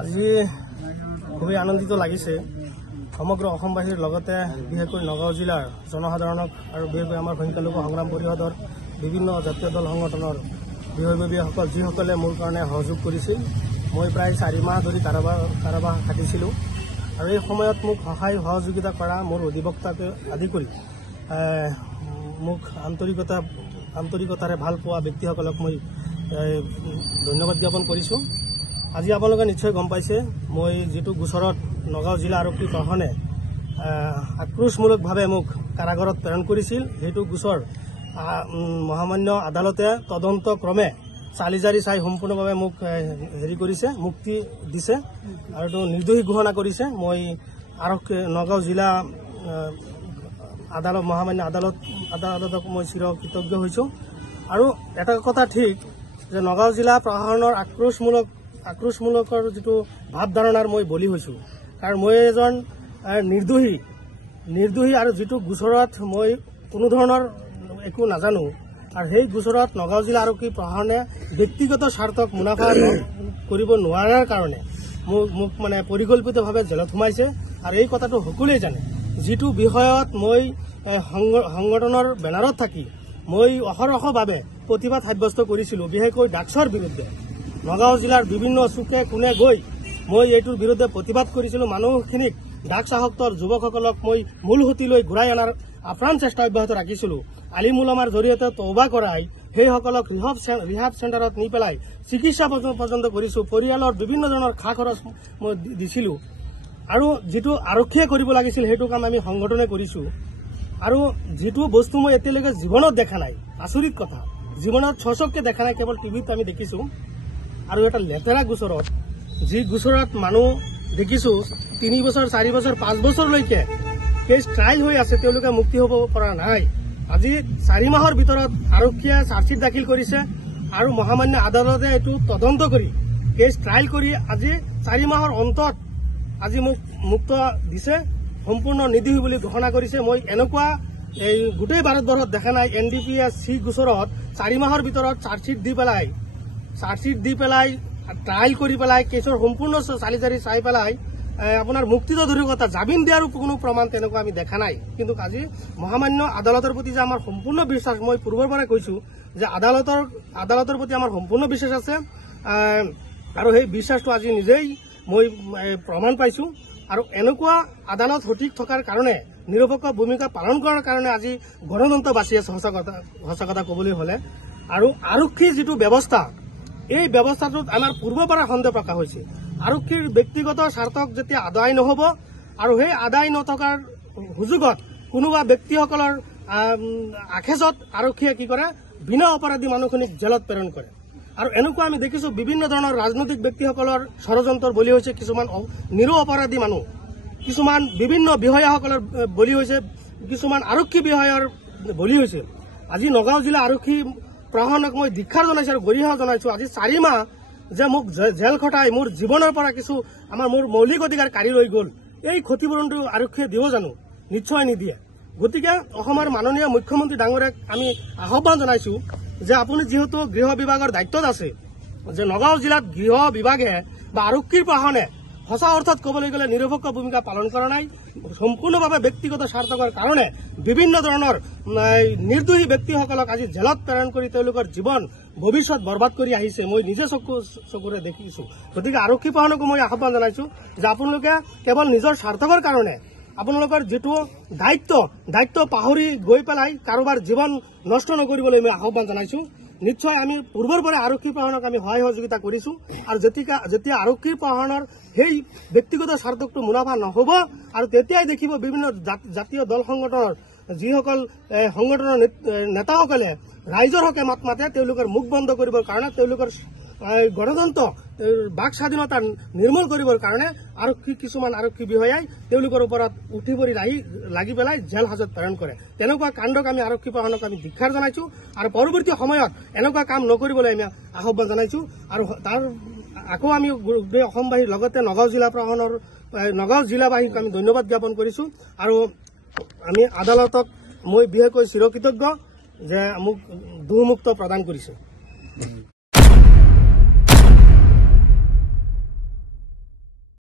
আজি খুবই আনন্দিত লাগিছে সমগ্র অসমবাসীর লগতে বিশেষকৈ নগাঁও জিলার জনসাধারণক আর বিশেষকৈ আমার সংখ্যালঘু সংগ্রাম পরিষদর বিভিন্ন জাতীয় দল সংগঠনের বিষয়ববীয়াসকল যিসকলে মোৰ কাৰণে সহযোগ কৰিছিল। মই প্ৰায় 4 মাহ ধৰি কাৰাবাস খাটিছিলোঁ আৰু এই সময়ত মোক সহায় সহযোগিতা কৰা মোৰ অধিবক্তাকে আদি কৰি মোক আন্তৰিকতাৰে ভাল পোৱা ব্যক্তিসকলক মই ধন্যবাদ জ্ঞাপন কৰিছোঁ। আজি আপোনালোকে নিশ্চয় গম পাইছে মই যেটো গোচৰত নগাঁও জিলা আৰক্ষী প্ৰশাসনে আক্ৰোশমূলকভাৱে মোক কাৰাগাৰত প্ৰেৰণ কৰিছিল। সেইটো গোচৰ মহামান্য আদালতে তদন্ত ক্ৰমে চালিজাৰি চাই সম্পূৰ্ণভাৱে মোক কৰিছে, মুক্তি দিছে আৰু নিৰ্দোষী ঘোষণা কৰিছে। মই নগাঁও জিলা আদালত মহামান্য আদালতক মই চিৰ কৃতজ্ঞ হৈছোঁ। আৰু এটা কথা ঠিক যে নগাঁও জিলা প্ৰশাসনৰ আক্ৰোশমূলকৰ যেটো ভাৱধাৰণাৰ মই বলি হৈছোঁ, কাৰণ মই এজন নিৰ্দোষী আৰু যেটো গোচৰত মই কোনো ধৰণৰ একো নাজানো আৰু সেই গোচৰত নগাঁও জিলা আৰক্ষী প্ৰশাসনে ব্যক্তিগত স্বাৰ্থক মুনাফা কৰিব নোৱাৰাৰ কাৰণে মোক মানে পৰিকল্পিতভাৱে জেলত সোমাইছে। আৰু এই কথাটো সকলোৱে জানে। যেটো বিষয়ত মই সংগঠনৰ বেনাৰত থাকি মই অহৰহভাৱে প্ৰতিবাদ সাব্যস্ত কৰিছিলোঁ, বিশেষকৈ ড্ৰাগছৰ বিৰুদ্ধে নগাঁও জিলাৰ বিভিন্ন চুকে কোণে গৈ মই এইটোৰ বিৰুদ্ধে প্ৰতিবাদ কৰিছিলোঁ। মানুহখিনিক ড্ৰাগছ আসক্তৰ যুৱকসকলক মই মূল সুঁতিলৈ ঘূৰাই অনাৰ আপ্ৰাণ চেষ্টা অব্যাহত ৰাখিছিলোঁ। আলিম উলামাৰ জৰিয়তে তওবা কৰাই সেইসকলক ৰিহাব চেণ্টাৰত নি পেলাই চিকিৎসা পৰ্যন্ত কৰিছোঁ। পৰিয়ালৰ বিভিন্ন ধৰণৰ খা খৰচ মই দিছিলোঁ আৰু যেটো আৰক্ষীয়ে কৰিব লাগিছিল সেইটো কাম আমি সংগঠনে কৰিছোঁ। আৰু যেটো বস্তু মই এতিয়ালৈকে জীৱনত দেখা নাই, আচৰিত কথা, জীৱনত চচককে দেখা নাই, কেৱল টিভিত আমি দেখিছোঁ। আৰু এটা লেতেৰা গোচৰত যি গোচৰত মানুহ দেখিছোঁ 3 বছৰ 4 বছৰ 5 বছৰলৈকে কেছ ট্ৰায়েল হৈ আছে, তেওঁলোকে মুক্তি হ'ব পৰা নাই। আজি 4 মাহৰ ভিতৰত আৰক্ষীয়ে চাৰ্জশ্বিট দাখিল কৰিছে আৰু মহামান্য আদালতে এইটো তদন্ত কৰি কেছ ট্ৰায়েল কৰি আজি 4 মাহৰ অন্তত আজি মোক মুক্ত দিছে, সম্পূৰ্ণ নিৰ্দোষী বুলি ঘোষণা কৰিছে। মই এনেকুৱা এই গোটেই ভাৰতবৰ্ষত দেখা নাই। NDPS C গোচৰত 4 মাহৰ ভিতৰত চাৰ্জশ্বিট দি পেলাই ট্ৰায়েল কৰি পেলাই কেছৰ সম্পূৰ্ণ চালিজাৰি চাই পেলাই আপোনাৰ মুক্তিতো দূৰৰ কথা, জামিন দিয়াৰো কোনো প্ৰমাণ তেনেকুৱা আমি দেখা নাই। কিন্তু আজি মহামান্য আদালতৰ প্ৰতি যে আমাৰ সম্পূৰ্ণ বিশ্বাস, মই পূৰ্বৰ পৰাই কৈছোঁ যে আদালতৰ প্ৰতি আমাৰ সম্পূৰ্ণ বিশ্বাস আছে আৰু সেই বিশ্বাসটো আজি নিজেই মই প্ৰমাণ পাইছোঁ। আৰু এনেকুৱা আদালত সঠিক থকাৰ কাৰণে, নিৰপেক্ষ ভূমিকা পালন কৰাৰ কাৰণে আজি গণতন্ত্ৰ বাচি আছে সঁচা কথা ক'বলৈ হ'লে। আৰু আৰক্ষীৰ যেটো ব্যৱস্থা, এই ব্যৱস্থাটোত আমাৰ পূৰ্বৰ পৰা সন্দেহ প্ৰকাশ হৈছে। আৰক্ষীৰ ব্যক্তিগত স্বাৰ্থক যেতিয়া আদায় নহ'ব আৰু সেই আদায় নথকাৰ সুযোগত কোনোবা ব্যক্তিসকলৰ আখেজত আৰক্ষীয়ে কি কৰে, বিনা অপৰাধী মানুহখিনিক জেলত প্ৰেৰণ কৰে। আৰু এনেকুৱা আমি দেখিছোঁ বিভিন্ন ধৰণৰ ৰাজনৈতিক ব্যক্তিসকলৰ ষড়যন্ত্ৰৰ বলি হৈছে, কিছুমান নিৰ অপৰাধী মানুহ, কিছুমান বিভিন্ন বিষয়াসকলৰ বলি হৈছে, কিছুমান আৰক্ষী বিষয়াৰ বলি হৈছে। আজি নগাঁও জিলা আৰক্ষী প্ৰশাসনক মই ধিক্ষাৰ জনাইছোঁ আৰু গৰিহা জনাইছোঁ। আজি 4 মাহ যে মোক জেল খটাই মোৰ জীৱনৰ পৰা কিছু মোৰ মৌলিক অধিকাৰ কাঢ়ি লৈ গ'ল, এই ক্ষতিপূৰণটো আৰক্ষীয়ে দিব জানো? নিশ্চয় নিদিয়ে। গতিকে অসমৰ মাননীয় মুখ্যমন্ত্ৰী ডাঙৰীয়াক আমি আহ্বান জনাইছোঁ যে আপুনি যিহেতু গৃহ বিভাগৰ দায়িত্বত আছে, যে নগাঁও জিলাত গৃহ বিভাগে বা আৰক্ষীৰ প্ৰশাসনে সঁচা অৰ্থত ক'বলৈ গ'লে নিৰপেক্ষ ভূমিকা পালন কৰা নাই। সম্পূৰ্ণভাৱে ব্যক্তিগত স্বাৰ্থকৰ কাৰণে বিভিন্ন ধৰণৰ নিৰ্দোষী ব্যক্তিসকলক আজি জেলত প্ৰেৰণ কৰি তেওঁলোকৰ জীৱন ভৱিষ্যত বৰবাদ কৰি আহিছে। মই নিজে চকুৰে দেখিছোঁ। গতিকে আৰক্ষী প্ৰশাসনকো মই আহ্বান জনাইছোঁ যে আপোনালোকে কেৱল নিজৰ স্বাৰ্থকৰ কাৰণে আপোনালোকৰ যেটো দায়িত্ব পাহৰি গৈ পেলাই কাৰোবাৰ জীৱন নষ্ট নকৰিবলৈ মই আহ্বান জনাইছোঁ। নিশ্চয় আমি পূৰ্বৰ পৰা আৰক্ষী প্ৰশাসনক আমি সহায় সহযোগিতা কৰিছোঁ আৰু যেতিয়া আৰক্ষী প্ৰশাসনৰ সেই ব্যক্তিগত স্বাৰ্থকটো মুনাফা নহ'ব আৰু তেতিয়াই দেখিব বিভিন্ন জাতীয় দল সংগঠনৰ যিসকল সংগঠনৰ নেতাসকলে ৰাইজৰ হকে মাত মাতে, তেওঁলোকৰ মুখ বন্ধ কৰিবৰ কাৰণে, তেওঁলোকৰ গণতন্ত্ৰ বাক স্বাধীনতা নিৰ্মূল কৰিবৰ কাৰণে কিছুমান আৰক্ষী বিষয়াই তেওঁলোকৰ ওপৰত উঠি পৰি লাগি পেলাই জেল হাজত প্ৰেৰণ কৰে। তেনেকুৱা কাণ্ডক আমি আৰক্ষী প্ৰশাসনক আমি ধিক্ষাৰ জনাইছোঁ আৰু পৰৱৰ্তী সময়ত এনেকুৱা কাম নকৰিবলৈ আমি আহ্বান জনাইছোঁ। আৰু তাৰ আকৌ আমি অসমবাসীৰ লগতে নগাঁও জিলাবাসীক আমি ধন্যবাদ জ্ঞাপন কৰিছোঁ। আৰু আমি আদালতক মই বিশেষকৈ চিৰকৃতজ্ঞ যে মোক দোষমুক্ত প্ৰদান কৰিছে।